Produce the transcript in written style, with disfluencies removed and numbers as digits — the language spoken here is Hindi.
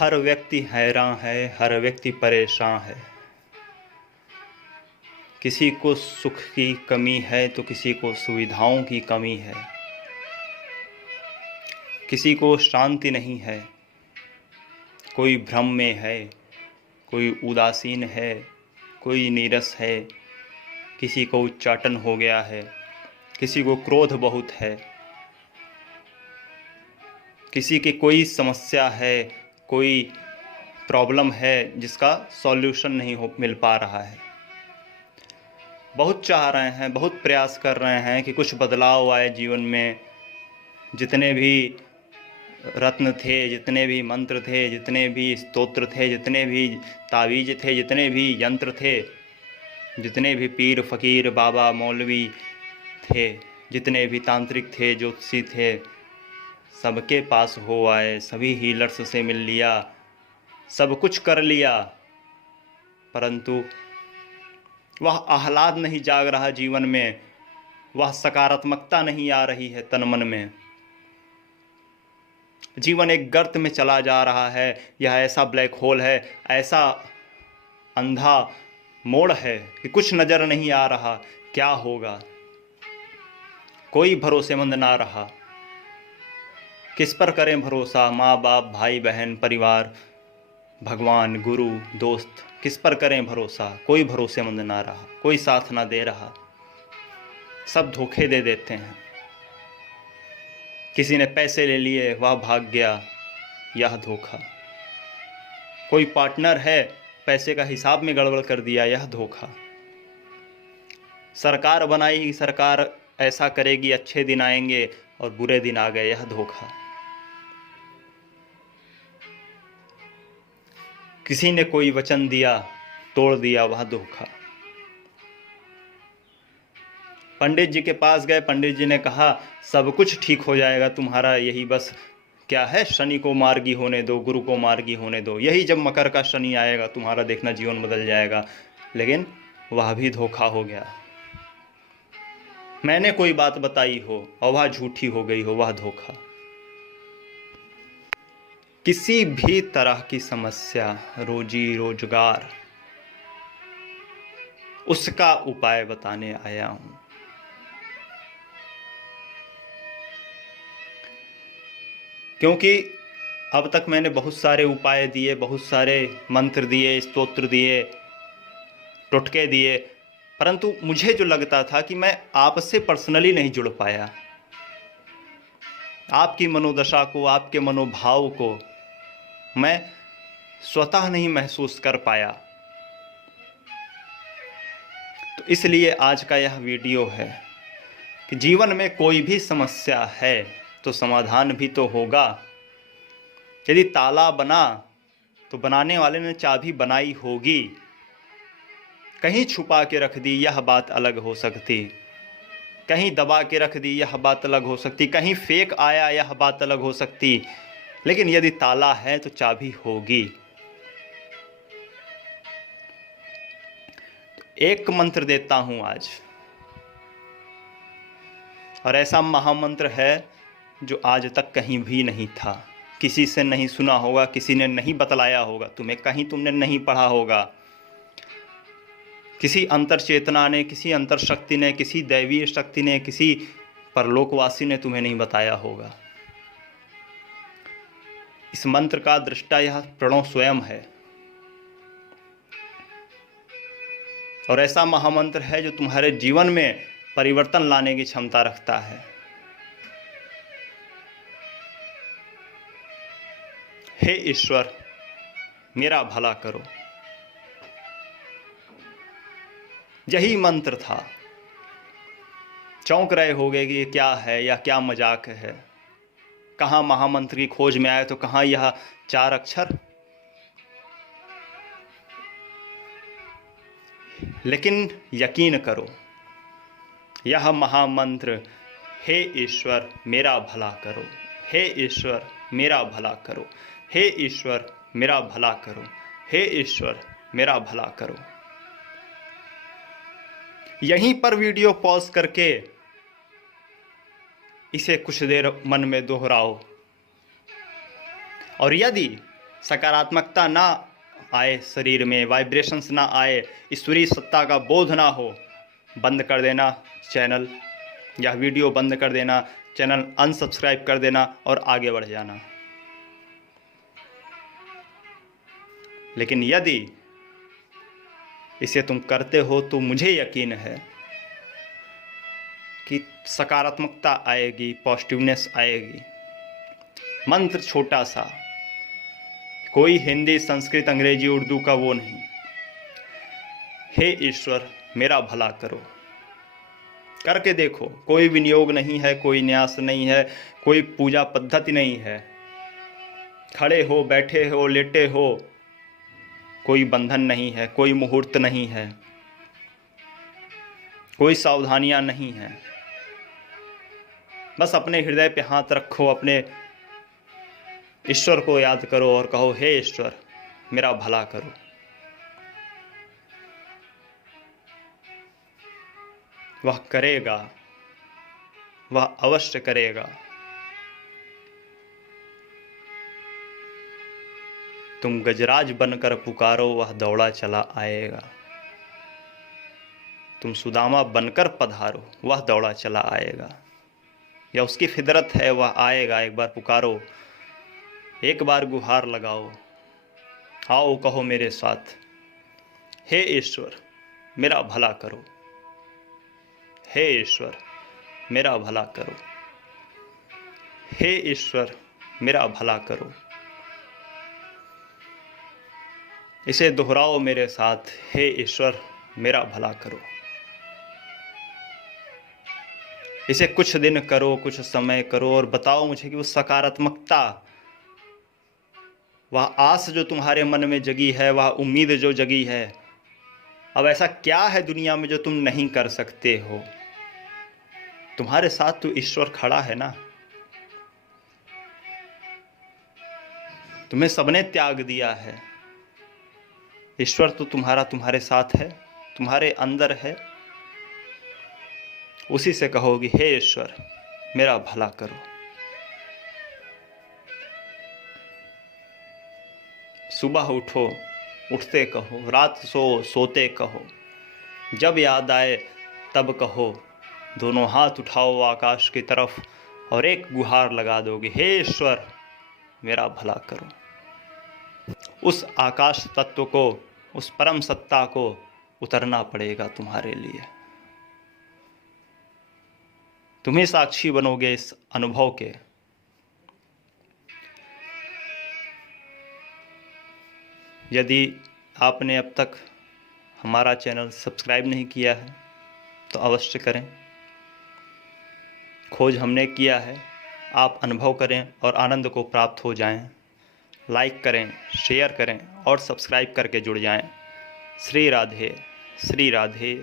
हर व्यक्ति हैरान है, हर व्यक्ति परेशान है। किसी को सुख की कमी है तो किसी को सुविधाओं की कमी है। किसी को शांति नहीं है, कोई भ्रम में है, कोई उदासीन है, कोई नीरस है, किसी को उच्चाटन हो गया है, किसी को क्रोध बहुत है, किसी की कोई समस्या है, कोई प्रॉब्लम है जिसका सॉल्यूशन नहीं मिल पा रहा है। बहुत चाह रहे हैं, बहुत प्रयास कर रहे हैं कि कुछ बदलाव आए जीवन में। जितने भी रत्न थे, जितने भी मंत्र थे, जितने भी स्तोत्र थे, जितने भी तावीज़ थे, जितने भी यंत्र थे, जितने भी पीर फ़कीर बाबा मौलवी थे, जितने भी तांत्रिक थे, ज्योतिषी थे, सबके पास हो आए, सभी हीलर्स से मिल लिया, सब कुछ कर लिया, परंतु वह आह्लाद नहीं जाग रहा जीवन में, वह सकारात्मकता नहीं आ रही है तन मन में। जीवन एक गर्त में चला जा रहा है। यह ऐसा ब्लैक होल है, ऐसा अंधा मोड़ है कि कुछ नज़र नहीं आ रहा। क्या होगा, कोई भरोसेमंद ना रहा। किस पर करें भरोसा? माँ बाप, भाई बहन, परिवार, भगवान, गुरु, दोस्त, किस पर करें भरोसा? कोई भरोसेमंद ना रहा, कोई साथ ना दे रहा, सब धोखे दे देते हैं। किसी ने पैसे ले लिए, वह भाग गया, यह धोखा। कोई पार्टनर है, पैसे का हिसाब में गड़बड़ कर दिया, यह धोखा। सरकार बनाई, सरकार ऐसा करेगी, अच्छे दिन आएंगे, और बुरे दिन आ गए, यह धोखा। किसी ने कोई वचन दिया, तोड़ दिया, वह धोखा। पंडित जी के पास गए, पंडित जी ने कहा सब कुछ ठीक हो जाएगा तुम्हारा, यही बस क्या है, शनि को मार्गी होने दो, गुरु को मार्गी होने दो, यही जब मकर का शनि आएगा तुम्हारा देखना जीवन बदल जाएगा। लेकिन वह भी धोखा हो गया। मैंने कोई बात बताई हो और वह झूठी हो गई हो, वह धोखा। किसी भी तरह की समस्या, रोजी रोजगार, उसका उपाय बताने आया हूं। क्योंकि अब तक मैंने बहुत सारे उपाय दिए, बहुत सारे मंत्र दिए, स्तोत्र दिए, टोटके दिए, परंतु मुझे जो लगता था कि मैं आपसे पर्सनली नहीं जुड़ पाया। आपकी मनोदशा को, आपके मनोभाव को मैं स्वतः नहीं महसूस कर पाया। तो इसलिए आज का यह वीडियो है कि जीवन में कोई भी समस्या है तो समाधान भी तो होगा। यदि ताला बना तो बनाने वाले ने चाबी बनाई होगी। कहीं छुपा के रख दी, यह बात अलग हो सकती। कहीं दबा के रख दी, यह बात अलग हो सकती। कहीं फेक आया, यह बात अलग हो सकती। लेकिन यदि ताला है तो चाबी होगी। एक मंत्र देता हूं आज, और ऐसा महामंत्र है जो आज तक कहीं भी नहीं था। किसी से नहीं सुना होगा, किसी ने नहीं बतलाया होगा तुम्हें, कहीं तुमने नहीं पढ़ा होगा। किसी अंतर चेतना ने, किसी अंतर शक्ति ने, किसी दैवीय शक्ति ने, किसी परलोकवासी ने तुम्हें नहीं बताया होगा। इस मंत्र का दृष्टा यह प्रणव स्वयं है, और ऐसा महामंत्र है जो तुम्हारे जीवन में परिवर्तन लाने की क्षमता रखता है। हे ईश्वर, मेरा भला करो, यही मंत्र था। चौंक रहे होगे कि ये क्या है या क्या मजाक है। कहाँ महामंत्र की खोज में आए तो कहाँ यह 4 अक्षर। लेकिन यकीन करो, यह महामंत्र, हे ईश्वर मेरा भला करो, हे ईश्वर मेरा भला करो, हे ईश्वर मेरा भला करो, हे ईश्वर मेरा भला करो। यहीं पर वीडियो पॉज करके इसे कुछ देर मन में दोहराओ, और यदि सकारात्मकता ना आए शरीर में, वाइब्रेशंस ना आए, ईश्वरीय सत्ता का बोध ना हो, बंद कर देना चैनल या वीडियो बंद कर देना, चैनल अनसब्सक्राइब कर देना और आगे बढ़ जाना। लेकिन यदि इसे तुम करते हो तो मुझे यकीन है कि सकारात्मकता आएगी, पॉजिटिवनेस आएगी। मंत्र छोटा सा, कोई हिंदी, संस्कृत, अंग्रेजी, उर्दू का वो नहीं। हे ईश्वर मेरा भला करो, करके देखो। कोई विनियोग नहीं है, कोई न्यास नहीं है, कोई पूजा पद्धति नहीं है। खड़े हो, बैठे हो, लेटे हो, कोई बंधन नहीं है, कोई मुहूर्त नहीं है, कोई सावधानियां नहीं है। बस अपने हृदय पे हाथ रखो, अपने ईश्वर को याद करो और कहो, हे ईश्वर मेरा भला करो। वह करेगा, वह अवश्य करेगा। तुम गजराज बनकर पुकारो, वह दौड़ा चला आएगा। तुम सुदामा बनकर पधारो, वह दौड़ा चला आएगा। या उसकी फितरत है, वह आएगा। एक बार पुकारो, एक बार गुहार लगाओ, आओ कहो मेरे साथ, हे ईश्वर मेरा भला करो, हे ईश्वर मेरा भला करो, हे ईश्वर मेरा भला करो। इसे दोहराओ मेरे साथ, हे ईश्वर मेरा भला करो। इसे कुछ दिन करो, कुछ समय करो और बताओ मुझे कि वो सकारात्मकता, वह आस जो तुम्हारे मन में जगी है, वह उम्मीद जो जगी है, अब ऐसा क्या है दुनिया में जो तुम नहीं कर सकते हो? तुम्हारे साथ तो ईश्वर खड़ा है ना। तुम्हें सबने त्याग दिया है, ईश्वर तो तुम्हारे साथ है, तुम्हारे अंदर है। उसी से कहोगे, हे ईश्वर मेरा भला करो। सुबह उठो, उठते कहो, रात सोते कहो, जब याद आए तब कहो। दोनों हाथ उठाओ आकाश की तरफ और एक गुहार लगा दोगे, हे ईश्वर मेरा भला करो। उस आकाश तत्व को, उस परम सत्ता को उतरना पड़ेगा तुम्हारे लिए। तुम ही साक्षी बनोगे इस अनुभव के। यदि आपने अब तक हमारा चैनल सब्सक्राइब नहीं किया है तो अवश्य करें। खोज हमने किया है, आप अनुभव करें और आनंद को प्राप्त हो जाएं। लाइक करें, शेयर करें और सब्सक्राइब करके जुड़ जाएं। श्री राधे, श्री राधे।